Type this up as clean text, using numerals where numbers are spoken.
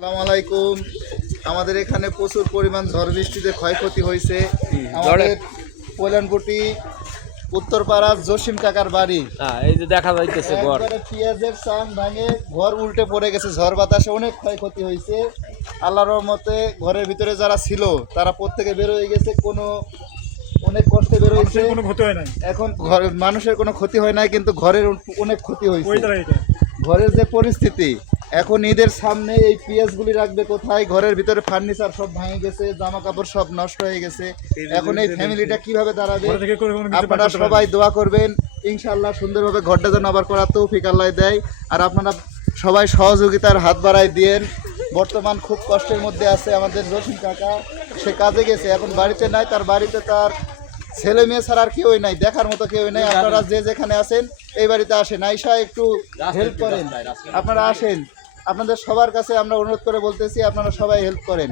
আসসালামু আলাইকুম। আমাদের এখানে প্রচুর পরিমাণ ঝড় বৃষ্টিতে ক্ষয়ক্ষতি হয়েছে। আমাদের কল্যাণপুটি উত্তরপাড়া জসিম কাকার বাড়ি, এই যে দেখা যাইতেছে ঘর একবারে পেঁয়াজের চাং ভাঙে ঘর উল্টে পড়ে গেছে। ঝড় বাতাসে অনেক ক্ষয়ক্ষতি হয়েছে। আল্লাহর রহমতে ঘরের ভিতরে যারা ছিল তারা প্রত্যেকে বের হয়ে গেছে, অনেক কষ্টে বের হয়েছে। এখন মানুষের কোনো ক্ষতি হয় নাই, কিন্তু ঘরের অনেক ক্ষতি হয়েছে। ঘরের যে পরিস্থিতি, এখন ঈদের সামনে এই পেঁয়াজগুলি রাখবে কোথায়? ঘরের ভিতরে ফার্নিচার সব ভেঙে গেছে, জামা কাপড় সব নষ্ট হয়ে গেছে। এখন এই ফ্যামিলিটা কিভাবে দাঁড়াবে? আপনারা সবাই দোয়া করবেন, ইনশাআল্লাহ সুন্দরভাবে ঘরটা যেন আবার করার তৌফিক আল্লাহ দেয়। আর আপনারা সবাই সহযোগিতার হাত বাড়ায় দিয়েন। বর্তমান খুব কষ্টের মধ্যে আছে আমাদের জসিম কাকা, সে কাজে গেছে, এখন বাড়িতে নাই। তার বাড়িতে তার ছেলে মেয়ে ছাড়া আর কেউই নাই, দেখার মতো কেউই নাই। আপনারা যে যেখানে আছেন এই বাড়িতে আসেন, আইসা একটু হেল্প করেন। আপনারা আসেন, আপনাদের সবার কাছে আমরা অনুরোধ করে বলতেছি, আপনারা সবাই হেল্প করেন।